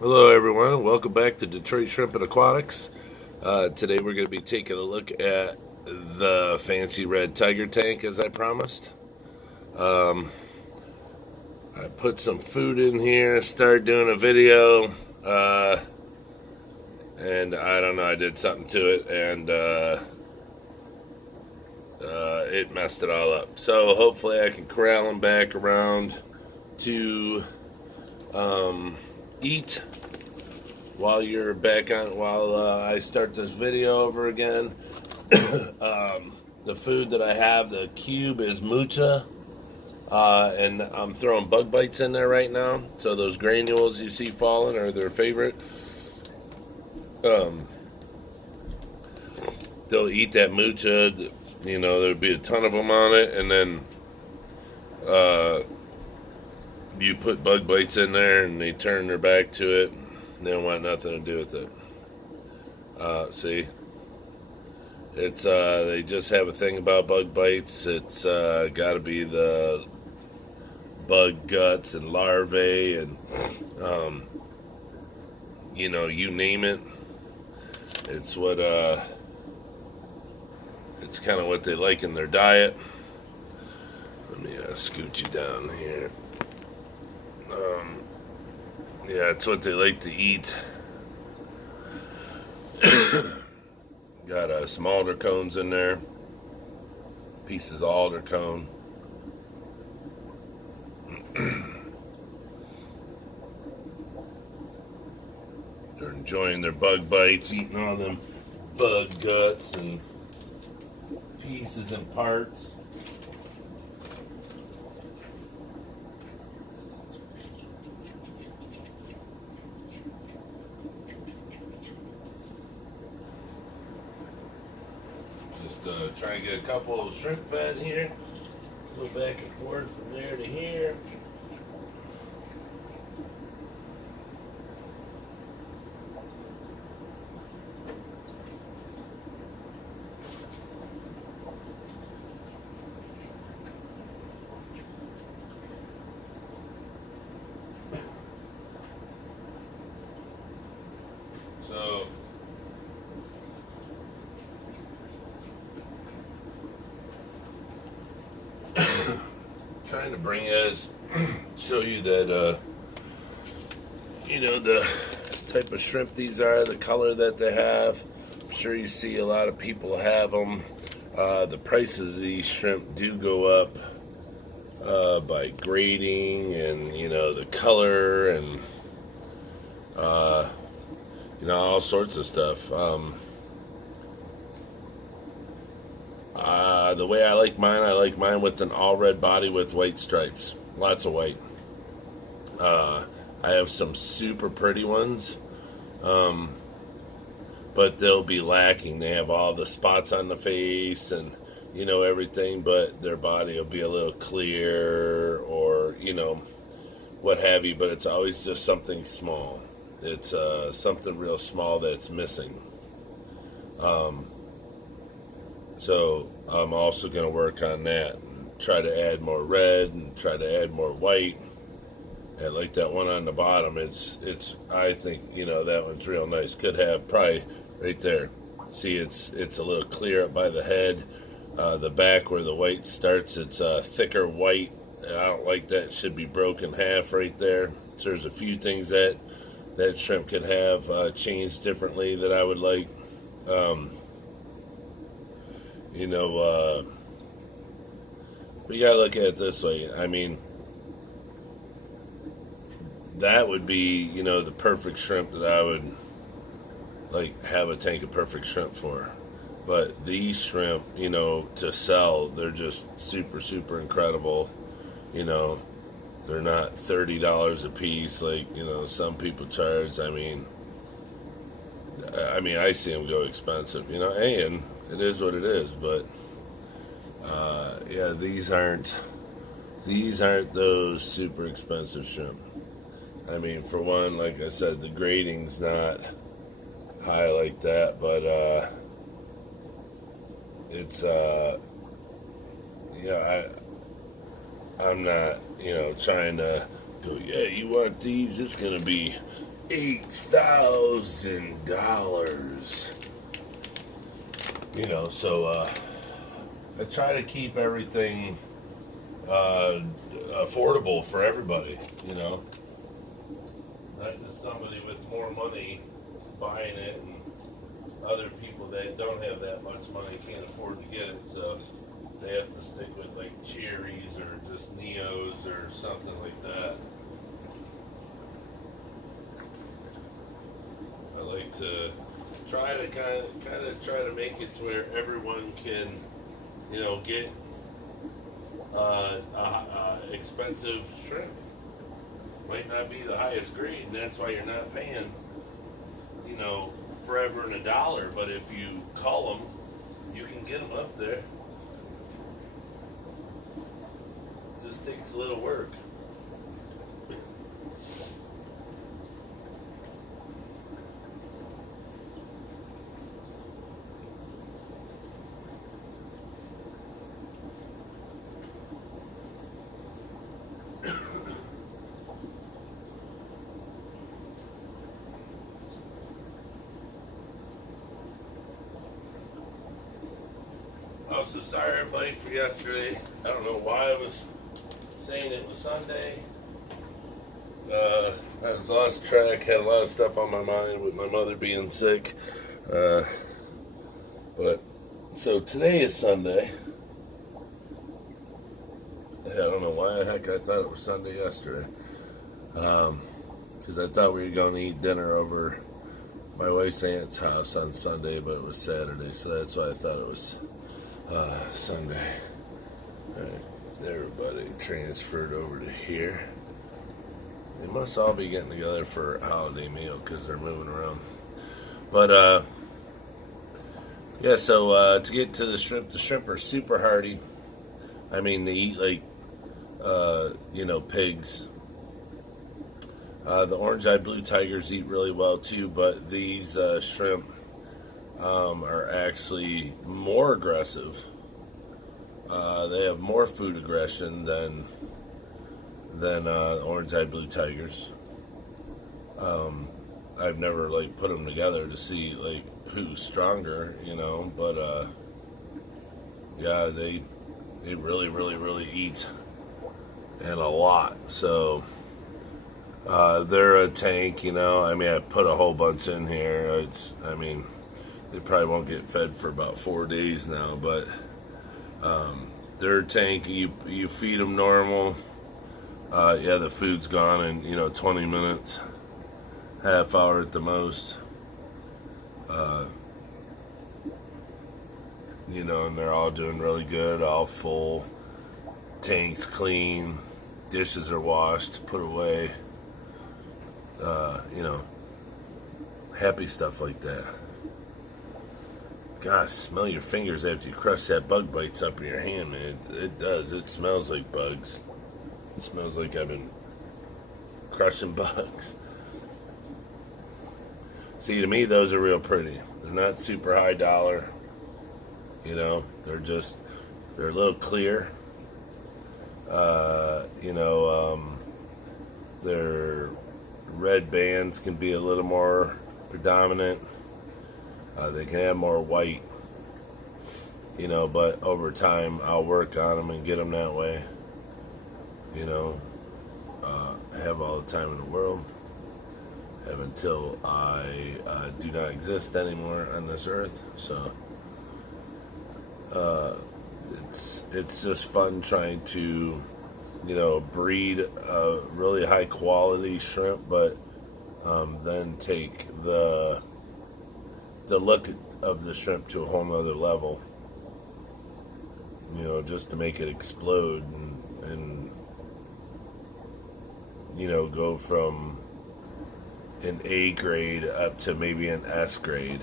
Hello, everyone. Welcome back to Detroit Shrimp and Aquatics. Today, we're going to be taking a look at the fancy red tiger tank, as I promised. I put some food in here, started doing a video, and I don't know, I did something to it, and it messed it all up. So, hopefully, I can corral them back around to eat while I start this video over again. The food that I have, the cube, is mucha, and I'm throwing bug bites in there right now. So those granules you see falling are their favorite. Um, they'll eat that mucha. There'll be a ton of them on it, and then you put bug bites in there, and they turn their back to it. They don't want nothing to do with it. See, it's they just have a thing about bug bites. It's got to be the bug guts and larvae, and you name it. It's it's kind of what they like in their diet. Let me scoot you down here. Yeah, it's what they like to eat. Got some alder cones in there, pieces of alder cone. They're enjoying their bug bites, eating all them bug guts and pieces and parts. Just trying to get a couple of shrimp fed here. Go back and forth from there to here. So trying to bring us show you that the type of shrimp these are, the color that they have. I'm sure you see a lot of people have them. The prices of these shrimp do go up by grading and the color and all sorts of stuff. The way I like mine with an all red body with white stripes, lots of white. I have some super pretty ones, but they'll be lacking. They have all the spots on the face and everything, but their body will be a little clear or what have you. But it's always just something small. It's something real small that's missing. So I'm also going to work on that. Try to add more red and try to add more white. And like that one on the bottom, it's I think that one's real nice. Could have probably right there. See, it's a little clear up by the head. The back where the white starts, it's thicker white. And I don't like that. It should be broken half right there. So there's a few things that shrimp could have changed differently that I would like. We gotta look at it this way. I mean, that would be, the perfect shrimp that I would like have a tank of perfect shrimp for. But these shrimp, to sell, they're just super, super incredible. They're not $30 a piece like, some people charge. I mean, I see them go expensive, and it is what it is. But yeah, these aren't those super expensive shrimp. I mean, for one, like I said, the grading's not high like that, but it's I'm not trying to go, yeah, you want these, it's gonna be $8,000. So I try to keep everything affordable for everybody. Not just somebody with more money buying it, and other people that don't have that much money can't afford to get it, so they have to stick with like cherries or just Neos or something like that. I like to try to kind of try to make it to where everyone can, get expensive shrimp. Might not be the highest grade, and that's why you're not paying, forever and $1. But if you call them, you can get them up there. Just takes a little work. I'm so sorry, everybody, for yesterday. I don't know why I was saying it was Sunday. I was lost track, had a lot of stuff on my mind with my mother being sick. But so today is Sunday. I don't know why the heck I thought it was Sunday yesterday. Because I thought we were going to eat dinner over my wife's aunt's house on Sunday, but it was Saturday, so that's why I thought it was Sunday. Alright, everybody transferred over to here. They must all be getting together for a holiday meal because they're moving around. But, yeah, so to get to the shrimp are super hardy. I mean, they eat like, pigs. The orange-eyed blue tigers eat really well too, but these shrimp are actually more aggressive. They have more food aggression than orange-eyed blue tigers. I've never put them together to see who's stronger, but yeah, they really, really, really eat, and a lot. So they're a tank, I put a whole bunch in here. They probably won't get fed for about 4 days now, but they're a tank. You feed them normal. The food's gone in 20 minutes, half hour at the most. And they're all doing really good, all full, tanks clean, dishes are washed, put away. Happy stuff like that. Gosh, smell your fingers after you crush that bug bites up in your hand, man. It does. It smells like bugs. It smells like I've been crushing bugs. See, to me, those are real pretty. They're not super high dollar. They're a little clear. Their red bands can be a little more predominant. They can have more white, but over time I'll work on them and get them that way. I have all the time in the world. Have until I do not exist anymore on this earth. So it's just fun trying to breed a really high quality shrimp, but then take the look of the shrimp to a whole nother level, just to make it explode and go from an A grade up to maybe an S grade.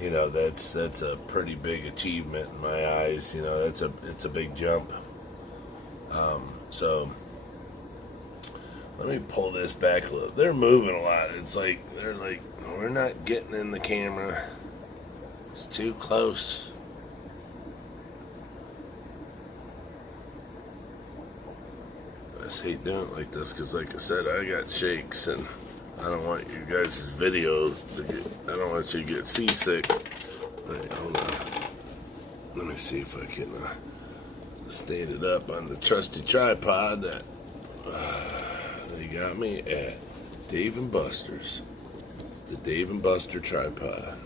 That's a pretty big achievement in my eyes. It's a big jump. So let me pull this back a little. They're moving a lot. It's we're not getting in the camera. It's too close. I just hate doing it like this because, like I said, I got shakes and I don't want you guys' video to get, I don't want you to get seasick. Right, hold on. Let me see if I can stand it up on the trusty tripod that they got me at Dave & Buster's. It's the Dave & Buster tripod.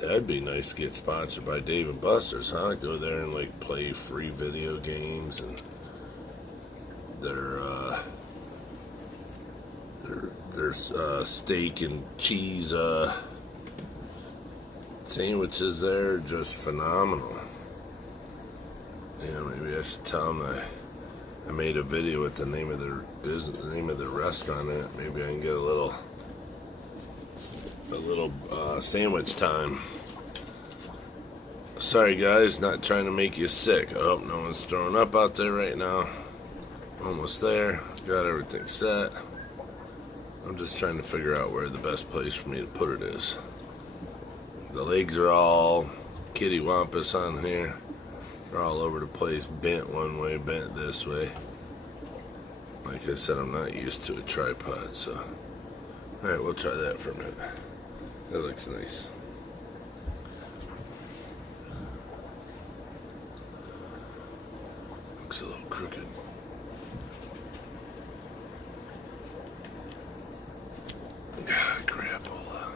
That'd be nice to get sponsored by Dave & Buster's, huh? Go there and like play free video games and their steak and cheese sandwiches there are just phenomenal. Yeah, maybe I should tell them I made a video with the name of their business, the name of the restaurant in it. Maybe I can get a little sandwich time. Sorry guys, not trying to make you sick. I hope no one's throwing up out there right now. Almost there. Got everything set. I'm just trying to figure out where the best place for me to put it is. The legs are all kittywampus on here. They're all over the place, bent one way, bent this way. Like I said, I'm not used to a tripod, so. Alright, we'll try that for a minute. That looks nice. Looks a little crooked. Crapola.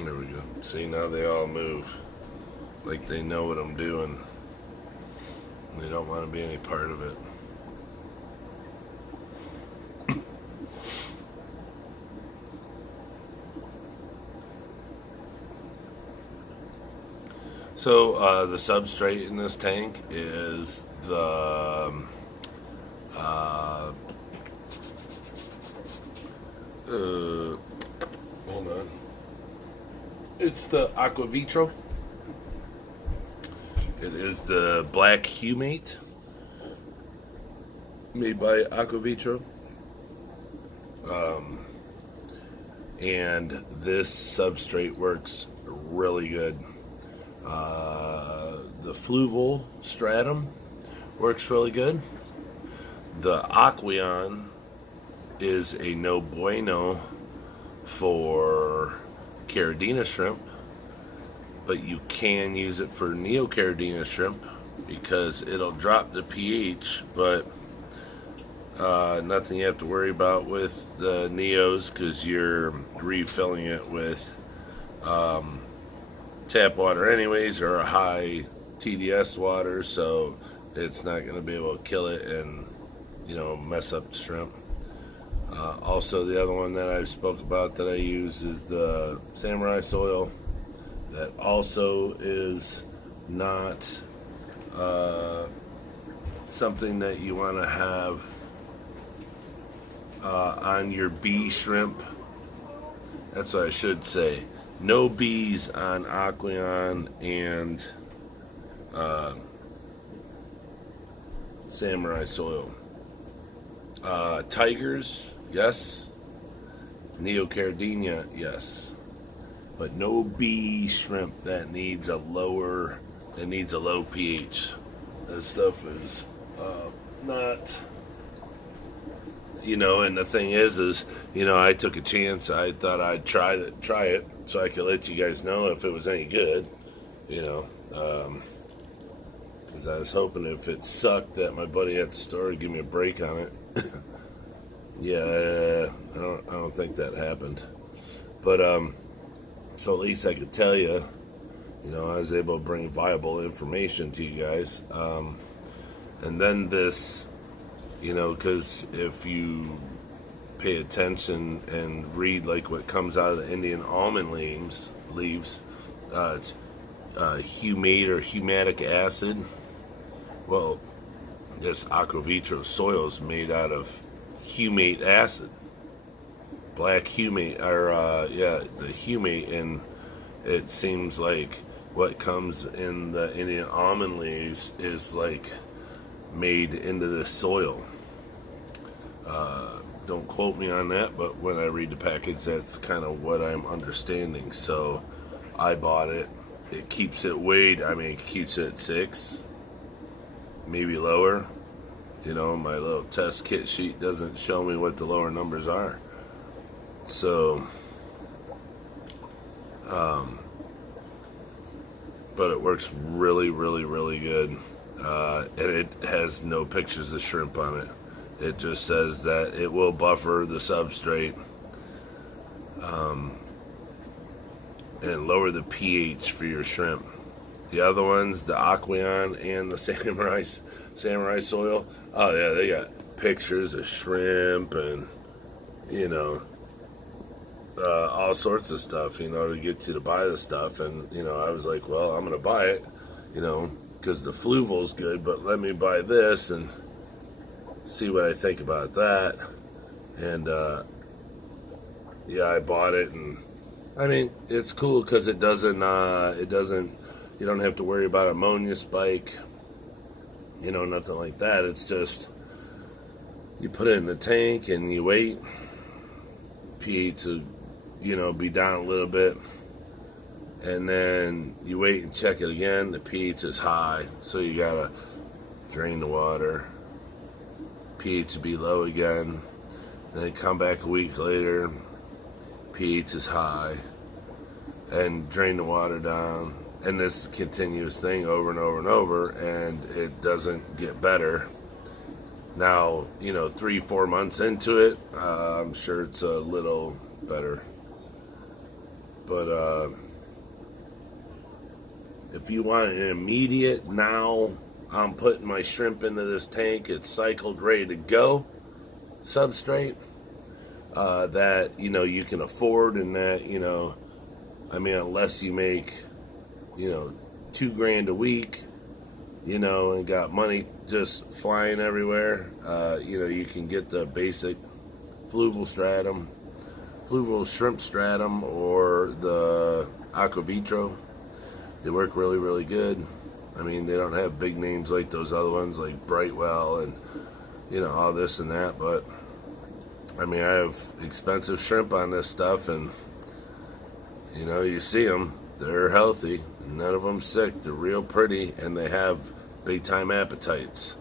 There we go. See, now they all move. Like they know what I'm doing. They don't want to be any part of it. So the substrate in this tank is the hold on. It's the Aquavitro. It is the Black Humate made by Aquavitro. And this substrate works really good. The Fluval Stratum works really good. The Aqueon is a no bueno for Caridina shrimp, but you can use it for Neocaridina shrimp because it'll drop the pH, but nothing you have to worry about with the Neos because you're refilling it with tap water anyways, or a high TDS water, so it's not going to be able to kill it and, you know, mess up the shrimp. Also, the other one that I spoke about that I use is the Samurai Soil. That also is not something that you want to have on your bee shrimp. That's what I should say. No bees on Aqueon and Samurai Soil. Tigers, yes. Neocaridina, yes. But no bee shrimp that needs a low pH. That stuff is not, you know. And the thing is, you know, I took a chance. I thought I'd try it, so I could let you guys know if it was any good, you know. Because I was hoping if it sucked that my buddy at the store would give me a break on it. Yeah, I don't think that happened. But so at least I could tell you, you know, I was able to bring viable information to you guys. And then this, you know, because if you pay attention and read like what comes out of the Indian almond leaves, it's humate or humatic acid. Well, this Aquavitro soil is made out of humate acid, black humate, or the humate, and it seems like what comes in the Indian almond leaves is like made into this soil. Don't quote me on that, but when I read the package, that's kind of what I'm understanding. So I bought it. It keeps it weighed. I mean, it keeps it at 6, maybe lower. You know, my little test kit sheet doesn't show me what the lower numbers are. So, but it works really, really, really good. And it has no pictures of shrimp on it. It just says that it will buffer the substrate and lower the pH for your shrimp. The other ones, the Aqueon and the Samurai Soil, oh yeah, they got pictures of shrimp and, you know, all sorts of stuff, you know, to get you to buy the stuff. And, you know, I was like, well, I'm going to buy it, you know, because the Fluval's good, but let me buy this and see what I think about that. And, yeah, I bought it, and I mean, it's cool because it doesn't, you don't have to worry about ammonia spike, you know, nothing like that. It's just, you put it in the tank and you wait, pH will, you know, be down a little bit, and then you wait and check it again. The pH is high, so you gotta drain the water, pH will be low again, and then come back a week later, pH is high, and drain the water down, and this continuous thing over and over and over, and it doesn't get better. Now, you know, 3-4 months into it, I'm sure it's a little better. But if you want an immediate, now I'm putting my shrimp into this tank, it's cycled, ready to go substrate, that, you know, you can afford, and that, you know, I mean, unless you make, you know, $2,000 a week, you know, and got money just flying everywhere, you know, you can get the basic Fluval Shrimp Stratum, or the Aquavitro. They work really, really good. I mean, they don't have big names like those other ones, like Brightwell and, you know, all this and that, but I mean, I have expensive shrimp on this stuff, and, you know, you see them, they're healthy, none of them sick, they're real pretty, and they have big time appetites.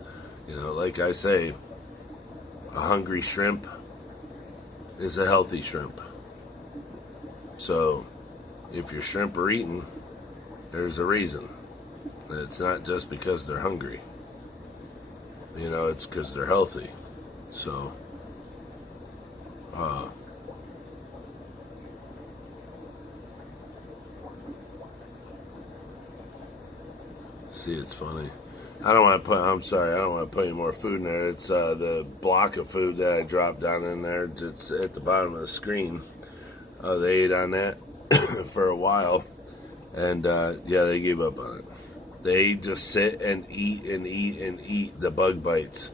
You know, like I say, a hungry shrimp is a healthy shrimp. So, if your shrimp are eating, there's a reason. And it's not just because they're hungry. You know, it's because they're healthy. So, see, it's funny. I don't want to put any more food in there. It's the block of food that I dropped down in there. It's at the bottom of the screen. They ate on that for a while, and yeah, they gave up on it. They just sit and eat and eat and eat the bug bites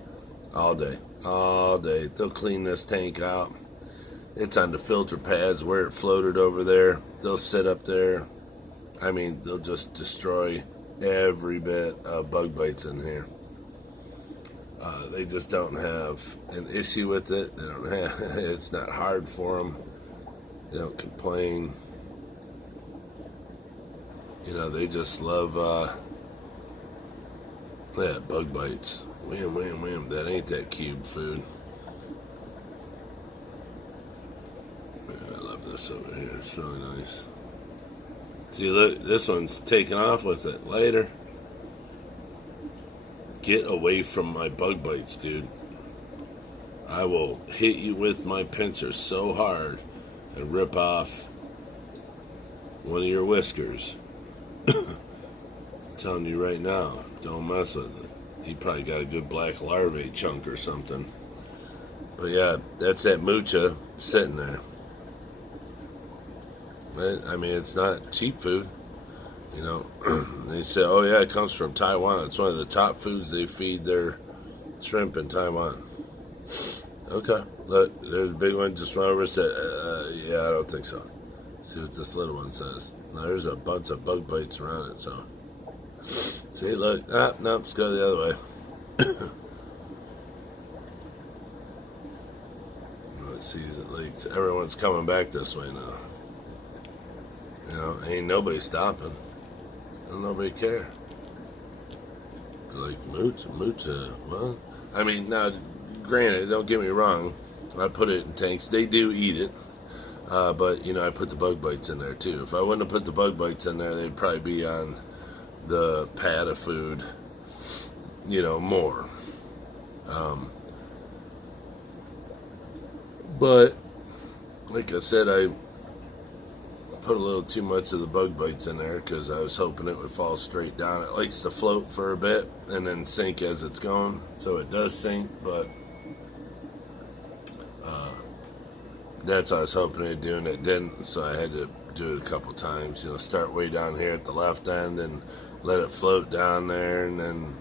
all day. All day. They'll clean this tank out. It's on the filter pads where it floated over there. They'll sit up there. I mean, they'll just destroy every bit of bug bites in here. They just don't have an issue with it. They don't have. It's not hard for them. They don't complain. You know, they just love bug bites. Wham, wham, wham. That ain't that cube food. Yeah, I love this over here. It's really nice. See, look, this one's taking off with it later. Get away from my bug bites, dude. I will hit you with my pincer so hard and rip off one of your whiskers. I'm telling you right now, don't mess with it. He probably got a good black larvae chunk or something. But yeah, that's that mucha sitting there. I mean, it's not cheap food. You know, they say, oh yeah, it comes from Taiwan. It's one of the top foods they feed their shrimp in Taiwan. Okay, look, there's a big one just went over and said, yeah, I don't think so. Let's see what this little one says. Now, there's a bunch of bug bites around it, so. See, look, nope, let's go the other way. Let's see, it leaks. Everyone's coming back this way now. You know, ain't nobody stopping. Don't nobody care. Like, mucha, well, I mean, now, granted, don't get me wrong, I put it in tanks. They do eat it. But, I put the bug bites in there too. If I wouldn't have put the bug bites in there, they'd probably be on the pad of food, more. But, like I said, I put a little too much of the bug bites in there because I was hoping it would fall straight down. It likes to float for a bit and then sink as it's going. So it does sink, but that's what I was hoping it'd do, and it didn't. So I had to do it a couple times. Start way down here at the left end and let it float down there, and then,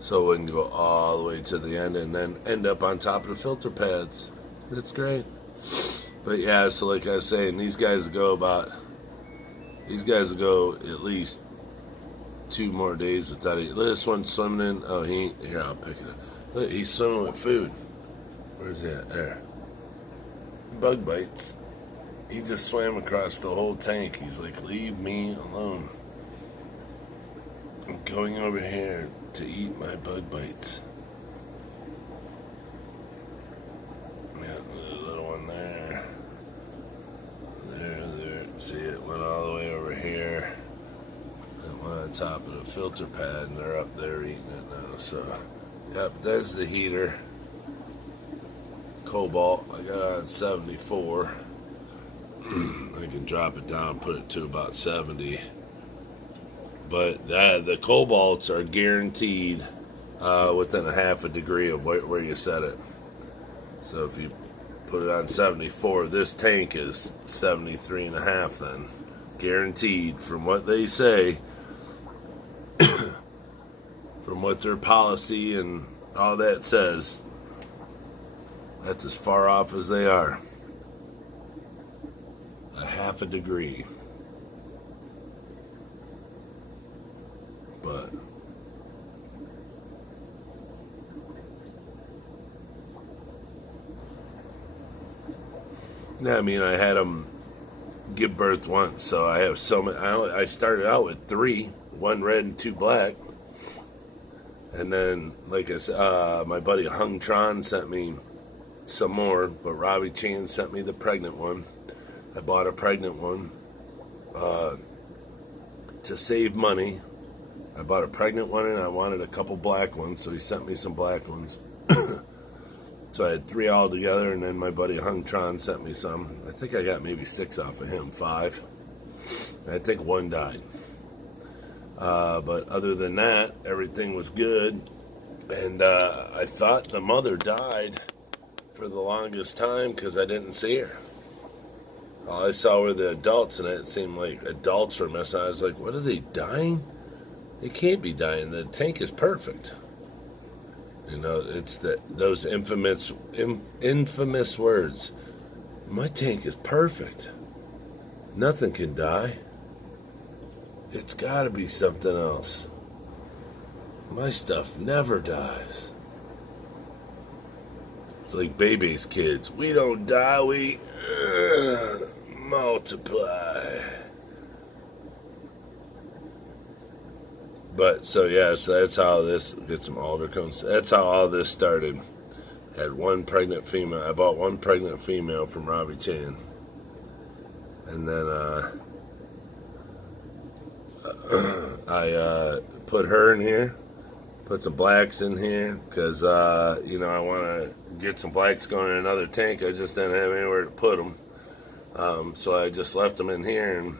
so it wouldn't go all the way to the end and then end up on top of the filter pads. That's great. But yeah, so like I was saying, these guys will go at least 2 more days without eating. Look, this one's swimming in. Oh, he ain't. Here, I'll pick it up. Look, he's swimming with food. Where's he at? There. Bug bites. He just swam across the whole tank. He's like, leave me alone. I'm going over here to eat my bug bites. Yeah, the little one there. There. See, it went all the way over here. It went on top of the filter pad, and they're up there eating it now. So, yep, there's the heater. Cobalt. I got it on 74. I can drop it down, put it to about 70. But the cobalts are guaranteed within a half a degree of where you set it. So if you put it on 74, this tank is 73 and a half then. Guaranteed from what they say, from what their policy and all that says. That's as far off as they are. A half a degree. But yeah, I had them give birth once, so I have so many. I started out with 3, 1 red and 2 black, and then, like I said, my buddy Hung Tron sent me some more, but Robbie Chan sent me the pregnant one. I bought a pregnant one to save money. I bought a pregnant one and I wanted a couple black ones, so he sent me some black ones. So I had 3 all together, and then my buddy Hung Tron sent me some. I think I got maybe 6 off of him, 5. I think 1 died. But other than that, everything was good. And I thought the mother died for the longest time because I didn't see her. All I saw were the adults, and it seemed like adults were missing. I was like, what, are they dying? They can't be dying. The tank is perfect. It's those infamous words. My tank is perfect. Nothing can die. It's got to be something else. My stuff never dies. It's like baby's kids. We don't die, we multiply. But, so that's how this, get some alder cones. That's how all this started. Had 1 pregnant female. I bought 1 pregnant female from Robbie Chan. And then I put her in here. Put some blacks in here because, I want to get some blacks going in another tank. I just didn't have anywhere to put them. So I just left them in here, and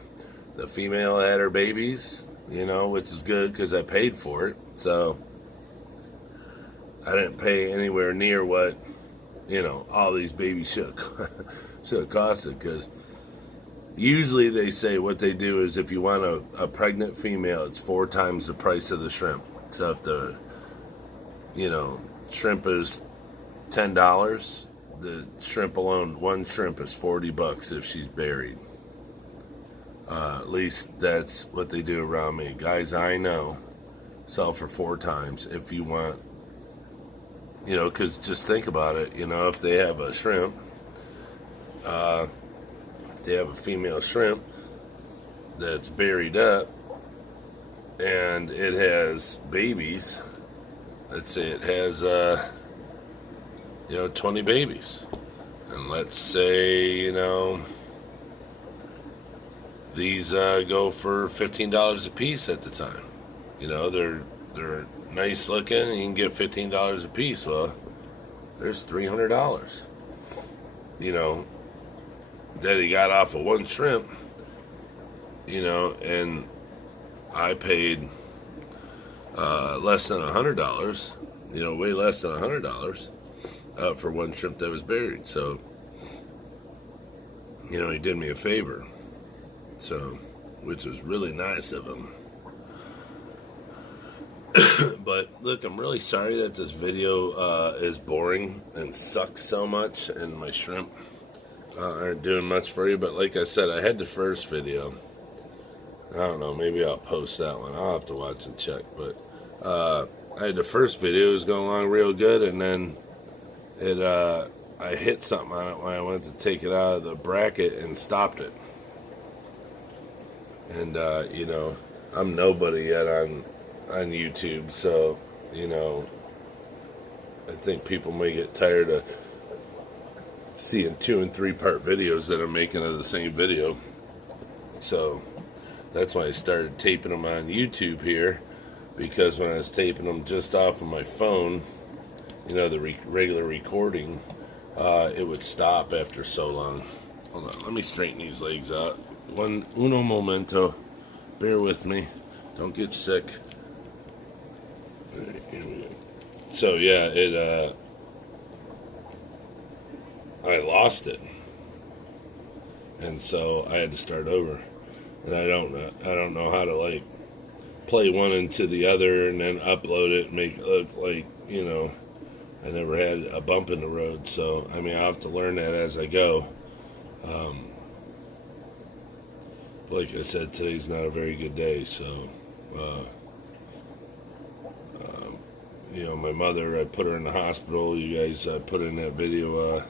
the female had her babies, which is good because I paid for it. So I didn't pay anywhere near what, all these babies should have costed, because usually they say what they do is if you want a pregnant female, it's 4 times the price of the shrimp. So if the, shrimp is $10, the shrimp alone, 1 shrimp is $40 if she's buried. At least that's what they do around me. Guys I know sell for 4 times if you want, because just think about it, if they have a shrimp, they have a female shrimp that's buried up, and it has babies. Let's say it has, 20 babies. And let's say, these go for $15 a piece at the time. They're nice looking, and you can get $15 a piece. Well, there's $300. That he got off of one shrimp. And I paid less than $100. Way less than $100 for one shrimp that was buried. So, he did me a favor. So, which was really nice of him. But look, I'm really sorry that this video is boring and sucks so much, and my shrimp aren't doing much for you. But like I said, I had the first video. I don't know, maybe I'll post that one. I'll have to watch and check. But I had the first video, it was going along real good, and then I hit something on it when I went to take it out of the bracket and stopped it. And I'm nobody yet on YouTube, so I think people may get tired of seeing 2 and 3 part videos that I'm making of the same video. So that's why I started taping them on YouTube here, because when I was taping them just off of my phone, the regular recording, it would stop after so long. Hold on, let me straighten these legs out. Uno momento. Bear with me. Don't get sick. All right, here we go. So yeah, I lost it, and so I had to start over. And I don't know how to play one into the other and then upload it and make it look like I never had a bump in the road. So I'll have to learn that as I go. Like I said, today's not a very good day, so, my mother, I put her in the hospital. You guys put in that video,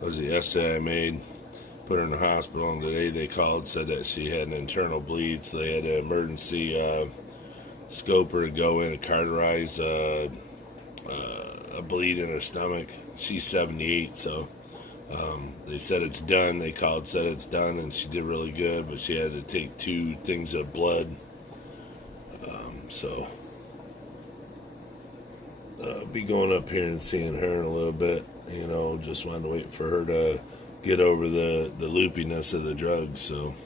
was it yesterday I made? Put her in the hospital, and today they called, said that she had an internal bleed, so they had an emergency scope her to go in and cauterize a bleed in her stomach. She's 78, so... they said it's done. They called, said it's done, and she did really good, but she had to take 2 things of blood. So be going up here and seeing her in a little bit. Just wanted to wait for her to get over the loopiness of the drugs. So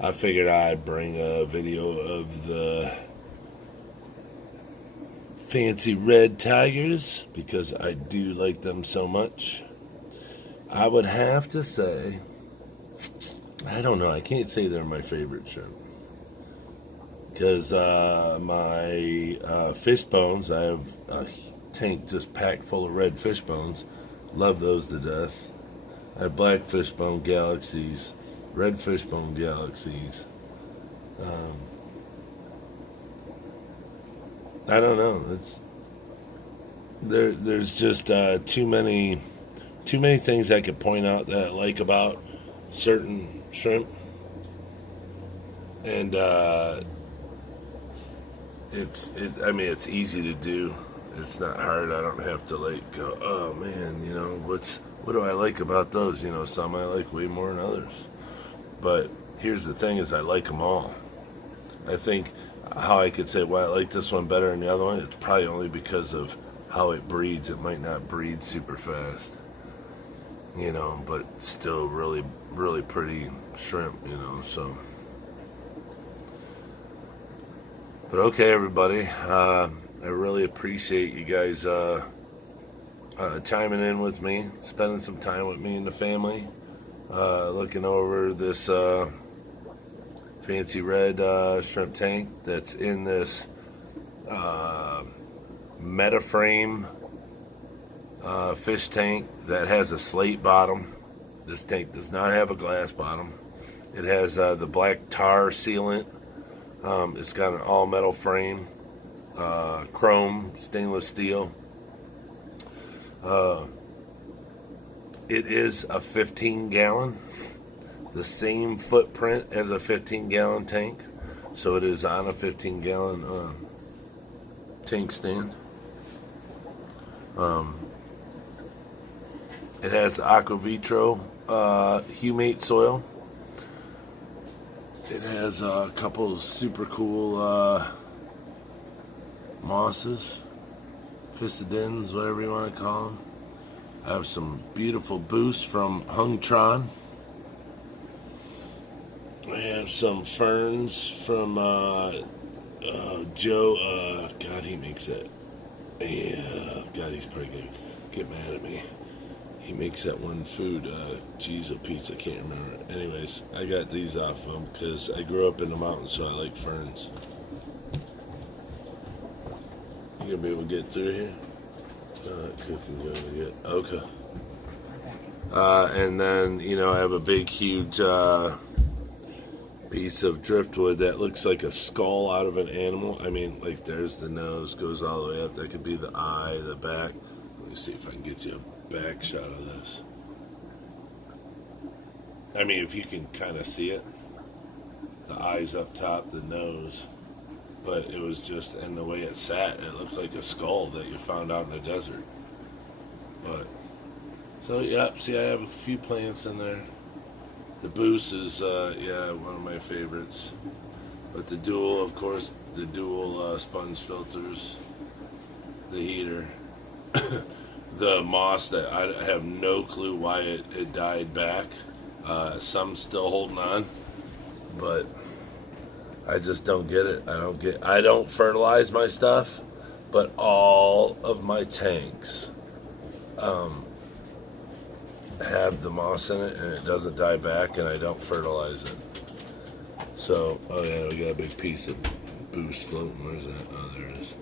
I figured I'd bring a video of the fancy red tigers because I do like them so much. I would have to say, I don't know, I can't say they're my favorite shrimp. Because my fish bones, I have a tank just packed full of red fish bones. Love those to death. I have black fishbone galaxies, red fishbone galaxies. I don't know. There's just too many things I could point out that I like about certain shrimp, and it's easy to do. It's not hard. I don't have to go, oh man, what do I like about those? Some I like way more than others. But here's the thing: is I like them all. I think how I could say why I like this one better than the other one, it's probably only because of how it breeds. It might not breed super fast. But still really, really pretty shrimp, so. But okay, everybody, I really appreciate you guys chiming in with me, spending some time with me and the family, looking over this fancy red shrimp tank that's in this Metaframe fish tank that has a slate bottom. This tank does not have a glass bottom. It has the black tar sealant. It's got an all metal frame, chrome, stainless steel. It is a 15-gallon, the same footprint as a 15-gallon tank. So it is on a 15-gallon tank stand. It has Aquavitro humate soil. It has a couple of super cool mosses, physidins, whatever you want to call them. I have some beautiful boosts from Hung Tron. I have some ferns from Joe. God, he makes it. Yeah, God, he's pretty good. Get mad at me. He makes that one food, cheese or pizza, I can't remember. Anyways, I got these off of him because I grew up in the mountains, so I like ferns. You gonna be able to get through here? Cooking going good. Okay. And then, I have a big, huge piece of driftwood that looks like a skull out of an animal. I mean, like, there's the nose, goes all the way up. That could be the eye, the back. Let me see if I can get you a back shot of this. I mean, if you can kind of see it, the eyes up top, the nose, but it was just, and the way it sat, it looked like a skull that you found out in the desert. But so yeah, see, I have a few plants in there. The Boost is one of my favorites, but the dual, of course, the dual sponge filters, the heater. The moss that I have no clue why it died back. Some still holding on, but I just don't get it. I don't fertilize my stuff, but all of my tanks have the moss in it, and it doesn't die back, and I don't fertilize it. So, oh yeah, we got a big piece of Boost floating. Where's that? Oh, there it is.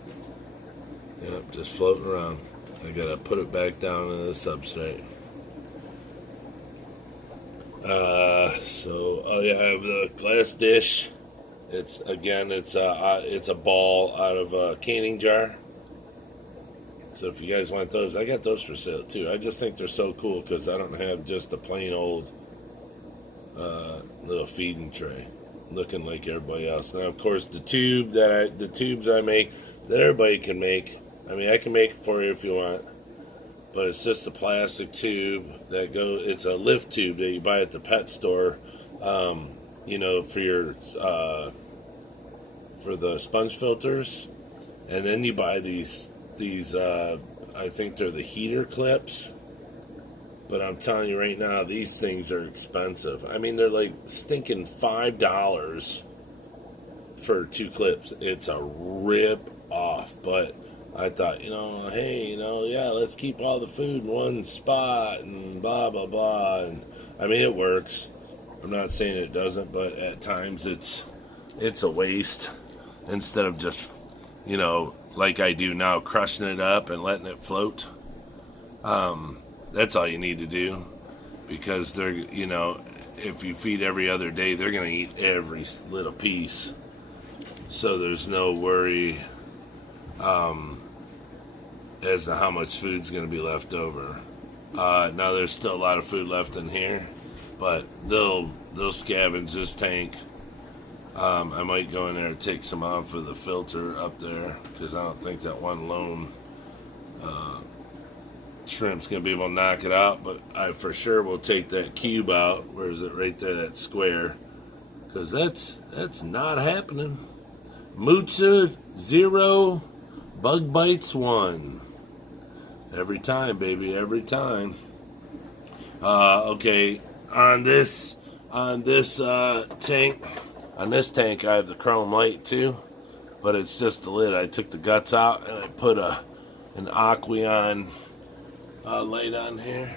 Yep, just floating around. I gotta put it back down in the substrate. I have the glass dish. It's a ball out of a canning jar. So if you guys want those, I got those for sale too. I just think they're so cool because I don't have just a plain old little feeding tray, looking like everybody else. Now, of course, the tubes I make that everybody can make. I mean, I can make it for you if you want, but it's just a plastic tube it's a lift tube that you buy at the pet store, for your, for the sponge filters. And then you buy these, I think they're the heater clips, but I'm telling you right now, these things are expensive. I mean, they're like stinking $5 for 2 clips. It's a rip off, but I thought, hey, let's keep all the food in one spot and blah, blah, blah. And I mean, it works. I'm not saying it doesn't, but at times it's a waste instead of just, like I do now, crushing it up and letting it float. That's all you need to do, because they're, if you feed every other day, they're going to eat every little piece. So there's no worry as to how much food's going to be left over. Now there's still a lot of food left in here, but they'll scavenge this tank. I might go in there and take some off for the filter up there, because I don't think that one lone shrimp's going to be able to knock it out, but I for sure will take that cube out. Where is it? Right there, that square, because that's not happening. Mutsa 0, bug bites 1. Every time, baby, every time. Okay, on this tank, I have the chrome light too, but it's just the lid. I took the guts out and I put an Aqueon light on here.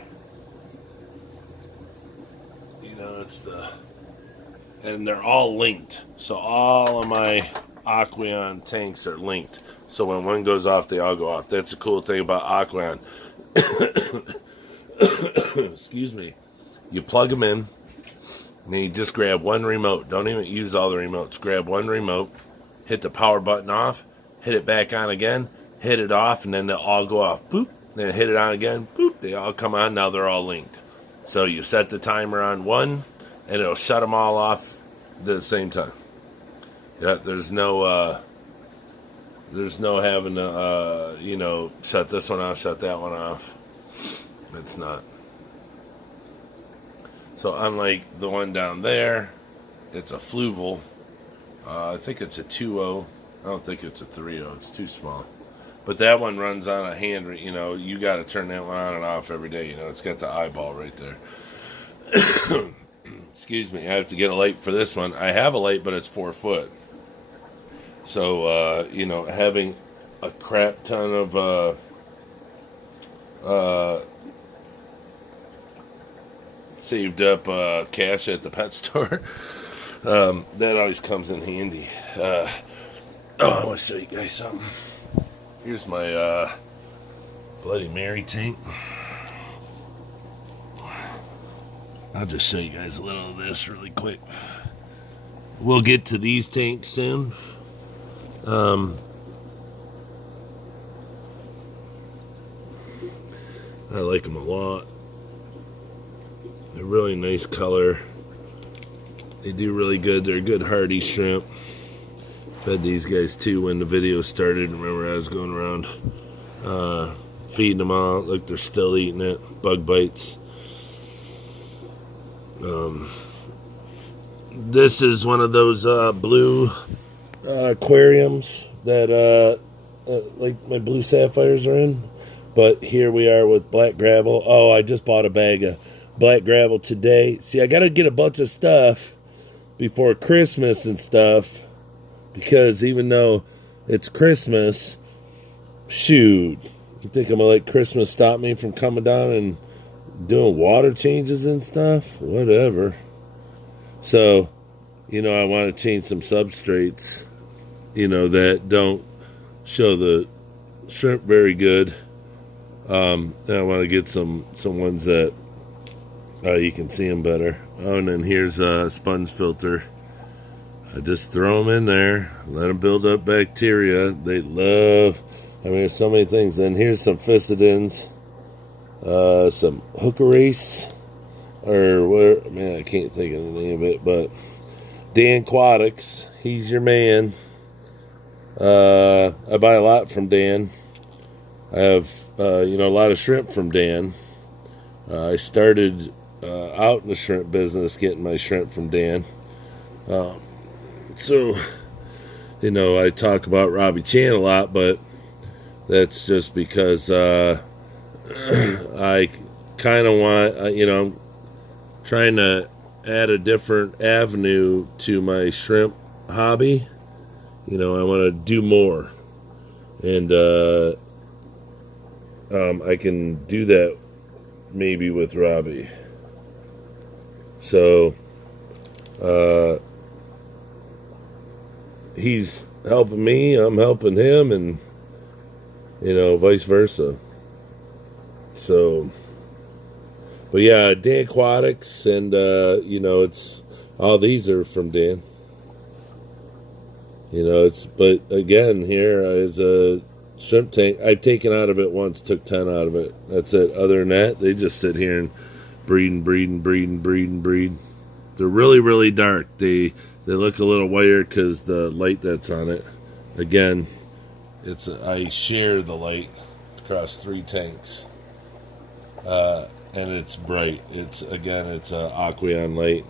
And they're all linked. So all of my Aqueon tanks are linked. So when one goes off, they all go off. That's the cool thing about Aqueon. Excuse me. You plug them in, and then you just grab one remote. Don't even use all the remotes. Grab one remote, hit the power button off, hit it back on again, hit it off, and then they'll all go off. Boop. Then hit it on again. Boop. They all come on. Now they're all linked. So you set the timer on one, and it'll shut them all off at the same time. Yeah, there's no having to, shut this one off, shut that one off. It's not. So unlike the one down there, it's a Fluval. I think it's a 2.0. I don't think it's a 3.0. It's too small. But that one runs on a hand. You got to turn that one on and off every day. It's got the eyeball right there. Excuse me. I have to get a light for this one. I have a light, but it's 4 foot. So having a crap ton of saved up cash at the pet store, that always comes in handy. I want to show you guys something. Here's my Bloody Mary tank. I'll just show you guys a little of this really quick. We'll get to these tanks soon. I like them a lot. They're really nice color. They do really good. They're good hardy shrimp. Fed these guys too when the video started. Remember, I was going around feeding them out. Look, they're still eating it. Bug bites. This is one of those blue aquariums that like my blue sapphires are in. But here we are with black gravel. Oh, I just bought a bag of black gravel today. See, I got to get a bunch of stuff before Christmas and stuff. Because even though it's Christmas, shoot, you think I'm going to let Christmas stop me from coming down and doing water changes and stuff? Whatever. So, I want to change some substrates, that don't show the shrimp very good. And I want to get some ones that you can see them better. Oh, and then here's a sponge filter. I just throw them in there, let them build up bacteria. They love, there's so many things. Then here's some Physidins, some Hookerace, or where, I can't think of the name of it, but Dan Aquatics, he's your man. I buy a lot from Dan. I have, a lot of shrimp from Dan. I started out in the shrimp business getting my shrimp from Dan. So, I talk about Robbie Chan a lot, but that's just because I kind of want, I'm trying to add a different avenue to my shrimp hobby. I want to do more. And I can do that maybe with Robbie. So, he's helping me, I'm helping him, and vice versa. So, but yeah, Dan Aquatics, and it's all these are from Dan. But again, here is a shrimp tank. I've taken out of it once, took 10 out of it. That's it. Other than that, they just sit here and breed. They're really, really dark. They look a little whiter because the light that's on it. Again, I share the light across 3 tanks, and it's bright. It's a Aqueon light.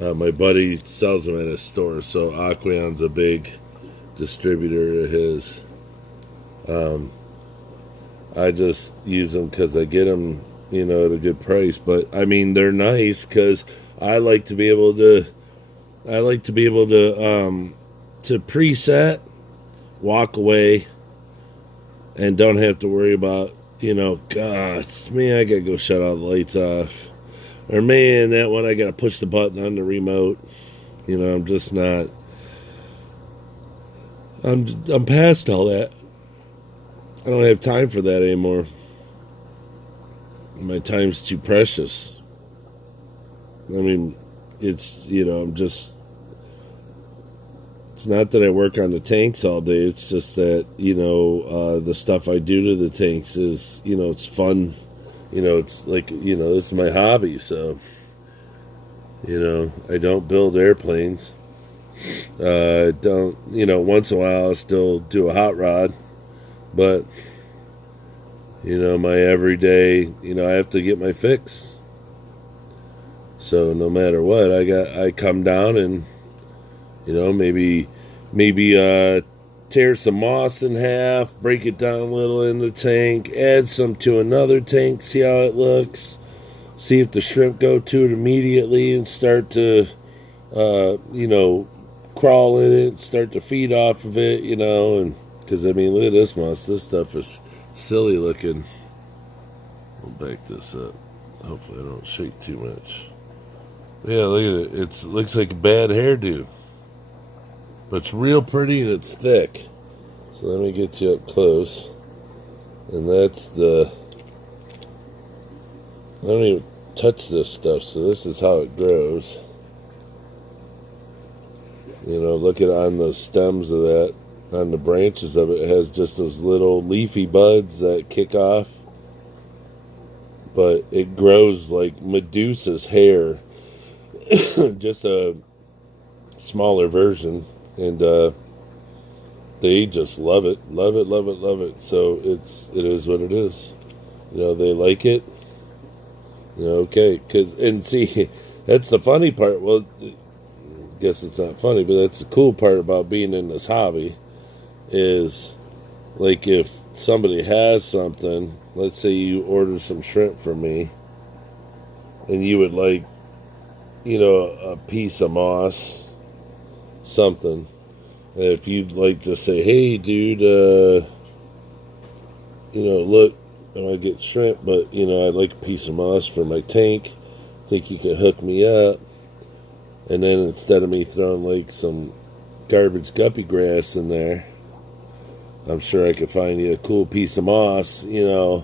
My buddy sells them at his store, so Aqueon's a big distributor of his. I just use them because I get them, at a good price. But they're nice because I like to be able to to preset, walk away, and don't have to worry about, God, man, I gotta go shut all the lights off. Or, man, that one I gotta push the button on the remote. I'm just not, I'm past all that. I don't have time for that anymore. My time's too precious. It's, it's not that I work on the tanks all day. It's just that, the stuff I do to the tanks is, it's fun. It's like, this is my hobby. So, I don't build airplanes. Don't, once in a while I'll still do a hot rod. But, my everyday, I have to get my fix. So no matter what, I come down and maybe tear some moss in half, break it down a little in the tank, add some to another tank, see how it looks, see if the shrimp go to it immediately and start to crawl in it, start to feed off of it, and because look at this moss. This stuff is silly looking. I'll back this up. Hopefully I don't shake too much. Yeah, look at it. It looks like a bad hairdo. But it's real pretty and it's thick. So let me get you up close. And that's I don't even touch this stuff, so this is how it grows. Look at on the stems of that, on the branches of it, it has just those little leafy buds that kick off. But it grows like Medusa's hair, just a smaller version, and they just love it. So it is what it is. They like it. Okay, and see, that's the funny part. Well, I guess it's not funny, but that's the cool part about being in this hobby is, like, if somebody has something, let's say you order some shrimp from me, and you would like, a piece of moss, something. And if you'd like to say, hey, dude, look, I want to get shrimp, but, I'd like a piece of moss for my tank. Think you can hook me up? And then instead of me throwing, like, some garbage guppy grass in there, I'm sure I could find you a cool piece of moss, a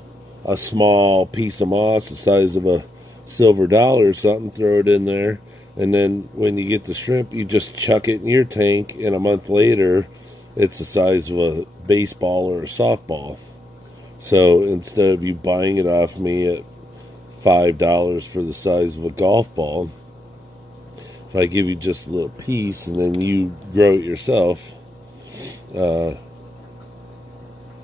small piece of moss the size of a silver dollar or something, throw it in there. And then when you get the shrimp, you just chuck it in your tank, and a month later, it's the size of a baseball or a softball. So instead of you buying it off me at $5 for the size of a golf ball, if I give you just a little piece and then you grow it yourself,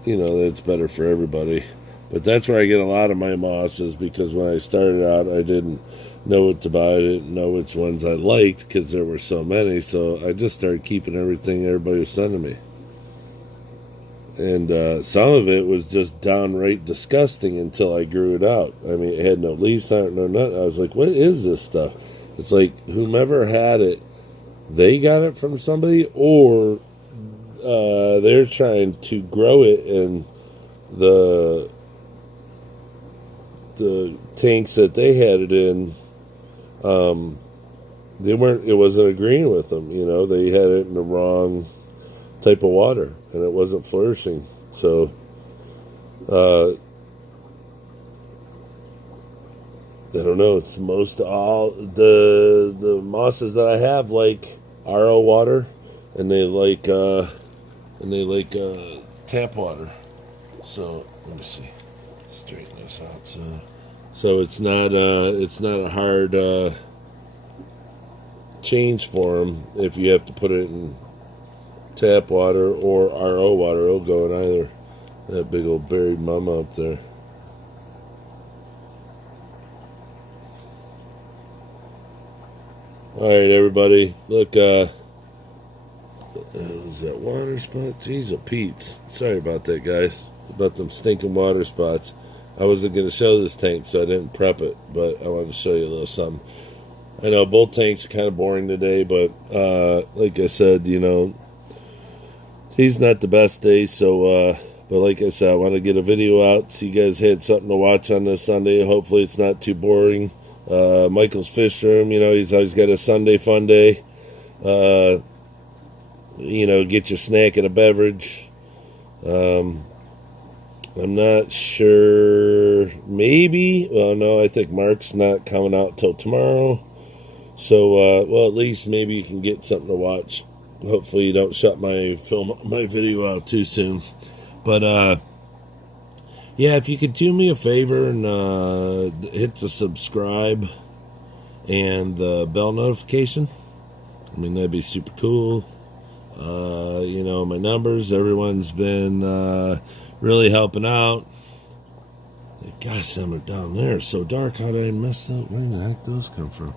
that's better for everybody. But that's where I get a lot of my mosses, because when I started out, I didn't know what to buy. I didn't know which ones I liked because there were so many. So I just started keeping everything everybody was sending me. And some of it was just downright disgusting until I grew it out. It had no leaves on it, no nothing. I was like, what is this stuff? It's like whomever had it, they got it from somebody, or they're trying to grow it in the tanks that they had it in. It wasn't agreeing with them. They had it in the wrong type of water, and it wasn't flourishing. So I don't know. It's most all the mosses that I have like RO water, and they like tap water. So let me see, straighten this out. So it's not a hard change for them if you have to put it in tap water or RO water. It'll go in either. That big old buried mama up there. All right, everybody. Look, is that water spot? Jeez, a Pete's. Sorry about that, guys. About them stinking water spots. I wasn't going to show this tank, so I didn't prep it, but I wanted to show you a little something. I know both tanks are kind of boring today, but like I said, he's not the best day, so but like I said, I want to get a video out so you guys had something to watch on this Sunday. Hopefully it's not too boring. Michael's Fish Room, he's always got a Sunday fun day. Get your snack and a beverage. I'm not sure. Maybe. Well, no, I think Mark's not coming out till tomorrow. So, at least maybe you can get something to watch. Hopefully you don't shut my video out too soon. But, yeah, if you could do me a favor and hit the subscribe and the bell notification, that'd be super cool. My numbers, everyone's been really helping out. Gosh, some are down there. It's so dark. How did I mess that? Where the heck those come from?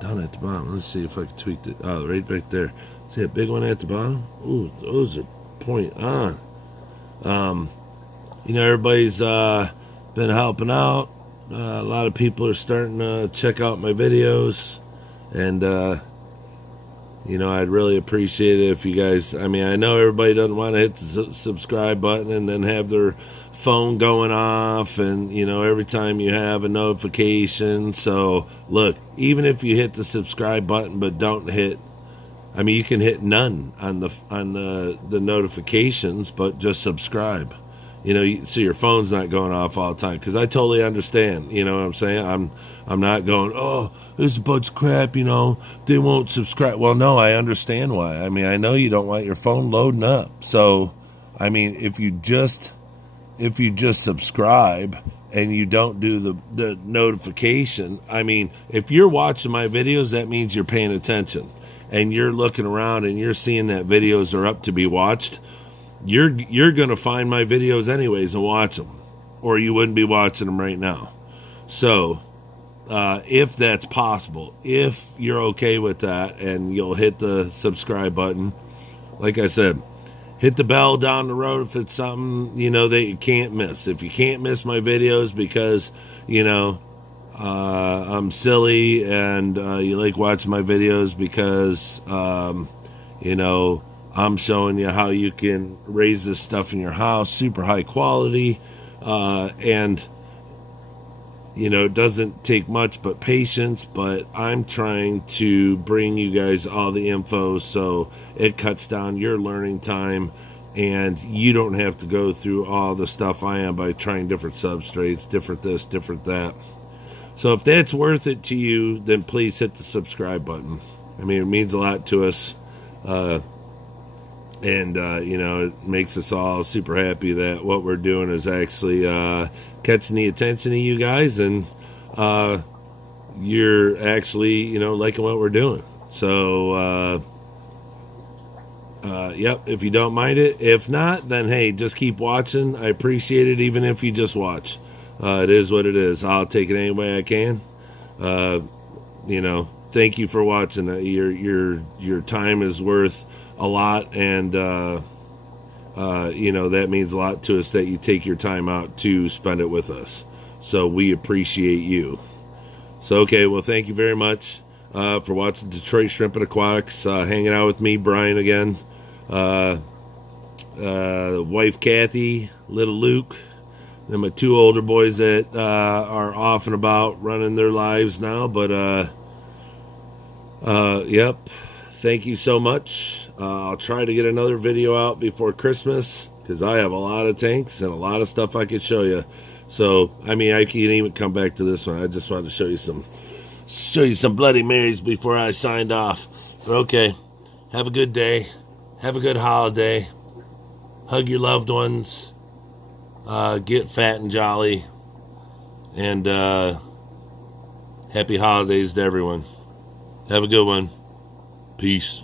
Down at the bottom. Let's see if I can tweak it. Oh, right back there. See that big one at the bottom? Ooh, those are point on. Everybody's been helping out. A lot of people are starting to check out my videos. And, I'd really appreciate it if you guys... I know everybody doesn't want to hit the subscribe button and then have their phone going off and, every time you have a notification. So, look, even if you hit the subscribe button but don't hit... you can hit none on the notifications, but just subscribe. So your phone's not going off all the time. Because I totally understand. You know what I'm saying? I'm not going, oh, this is a bunch of crap. They won't subscribe. Well, no, I understand why. I know you don't want your phone loading up. So, if you just subscribe and you don't do the notification, if you're watching my videos, that means you're paying attention. And you're looking around and you're seeing that videos are up to be watched, you're going to find my videos anyways and watch them. Or you wouldn't be watching them right now. So, if that's possible, if you're okay with that and you'll hit the subscribe button, like I said, hit the bell down the road if it's something, that you can't miss. If you can't miss my videos because, I'm silly and you like watching my videos because, I'm showing you how you can raise this stuff in your house, super high quality, and, it doesn't take much but patience, but I'm trying to bring you guys all the info so it cuts down your learning time and you don't have to go through all the stuff I am by trying different substrates, different this, different that. So if that's worth it to you, then please hit the subscribe button. It means a lot to us. It makes us all super happy that what we're doing is actually catching the attention of you guys. And you're actually, liking what we're doing. So, yep, if you don't mind it. If not, then, hey, just keep watching. I appreciate it even if you just watch. It is what it is. I'll take it any way I can. Thank you for watching. Your time is worth a lot, and that means a lot to us that you take your time out to spend it with us. So we appreciate you. So okay, well, thank you very much for watching Detroit Shrimp and Aquatics. Hanging out with me, Brian, again. Wife Kathy, little Luke. And my two older boys that are off and about running their lives now. But, yep. Thank you so much. I'll try to get another video out before Christmas because I have a lot of tanks and a lot of stuff I could show you. So, I can even come back to this one. I just wanted to show you some Bloody Marys before I signed off. But okay. Have a good day. Have a good holiday. Hug your loved ones. Get fat and jolly, and happy holidays to everyone. Have a good one. Peace.